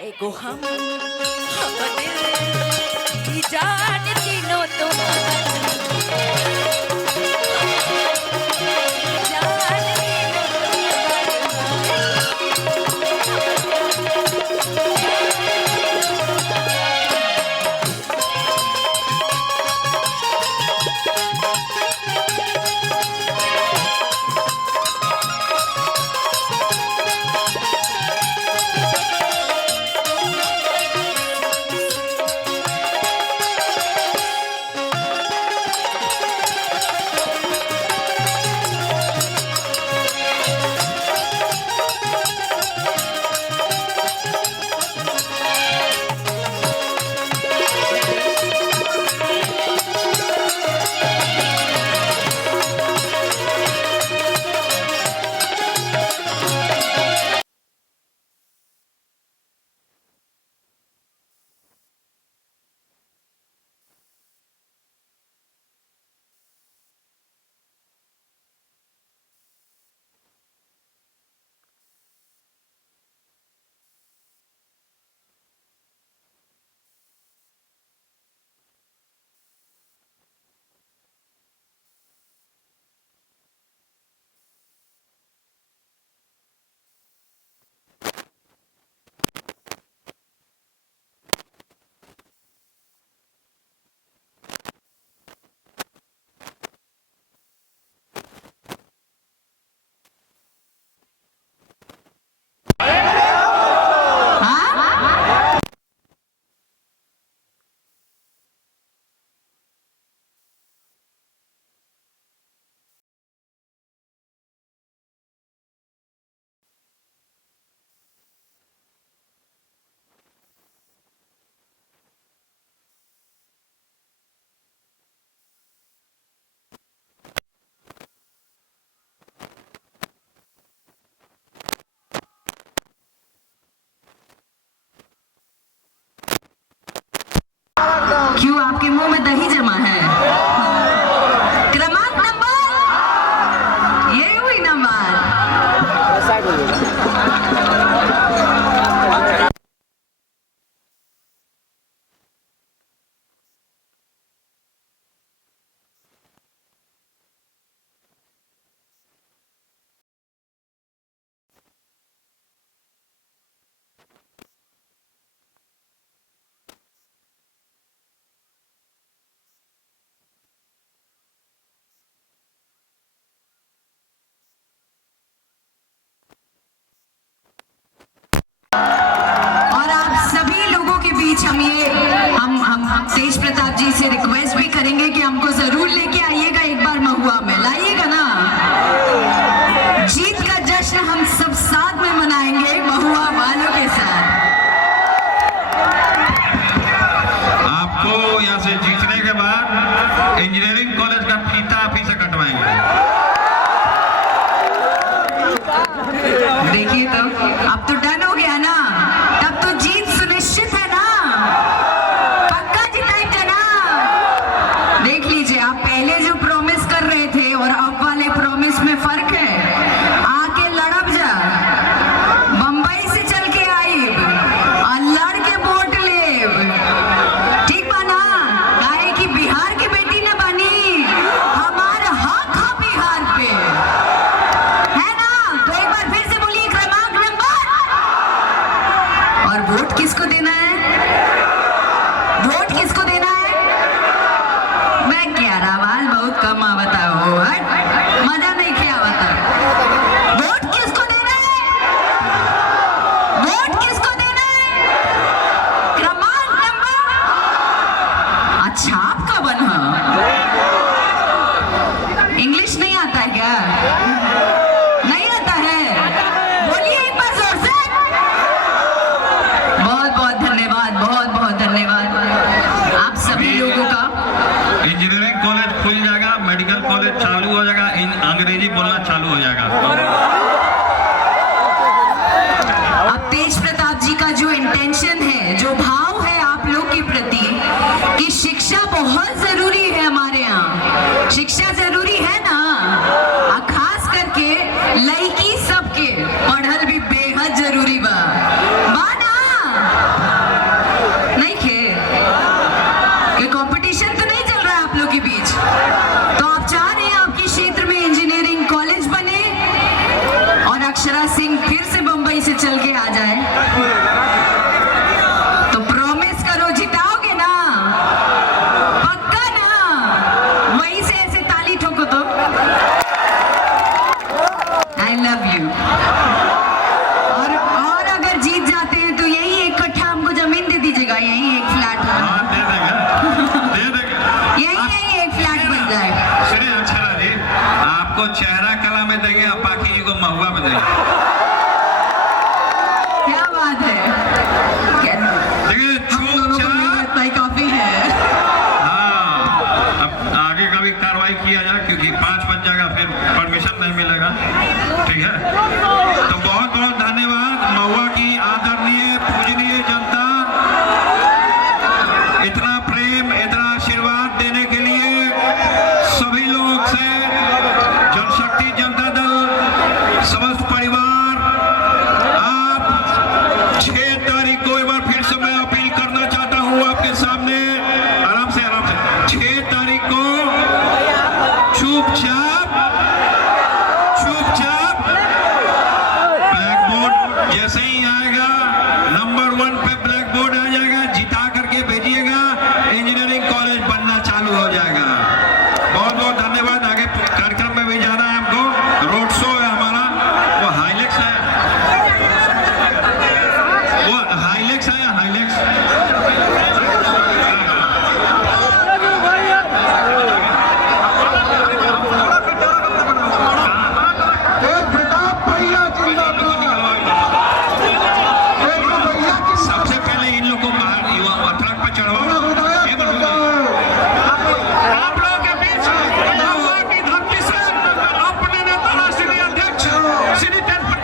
एगो हम दिल की जान तीनों तुम्हारी जान तीनों क्यों आपके मुंह में दही जमा है? क्रमांक नंबर ये हुई ना बात। और आप सभी लोगों के बीच हम तेज प्रताप जी से रिक्वेस्ट भी करेंगे कि हमको जरूर लेके आइएगा, एक बार महुआ में लाइएगा ना। जीत का जश्न हम सब साथ में मनाएंगे महुआ वालों के साथ। आपको यहाँ से जीतने के बाद इंजीनियरिंग कॉलेज का फीता आप ही से कटवाएंगे। देखिए तो अब तो डन हो गया ना, तब तो जीत सुनिश्चित है ना, पक्का जिताएंगे ना। देख लीजिए, आप पहले जो प्रॉमिस कर रहे थे और अब वाले प्रॉमिस में फर्क है। आके लड़ब जा, बंबई से चल के आई और लड़ के वोट ले, ठीक बना। काहे की बिहार की बेटी न बनी, हमारा हक है बिहार पे, है ना। तो एक बार फिर से बोलिए क्रमांक नंबर। और वोट किसको देना है? वोट किसको देना है? मैं क्या रावाल बहुत कम आवता हो, मजा नहीं क्या आवता। वोट किसको देना है? वोट किसको देना है? क्रमांक नंबर। अच्छा आपका बना इंग्लिश नहीं आता है क्या? नहीं आता है? बोलिए एक बार जोर से। बहुत बहुत धन्यवाद, बहुत बहुत धन्यवाद आप सभी लोगों का। इंजीनियरिंग कॉलेज खुल जाएगा, मेडिकल कॉलेज चालू हो जाएगा, अंग्रेजी बोलना चालू हो जाएगा। अब तेज प्रताप जी का जो इंटेंशन है, जो भाव है आप लोग के प्रति कि शिक्षा बहुत जरूरी है हमारे यहाँ, शिक्षा जरूरी है ना, खास करके लड़की सबके पढ़ल भी बेहद जरूरी बा ना। चलिए टेस्ट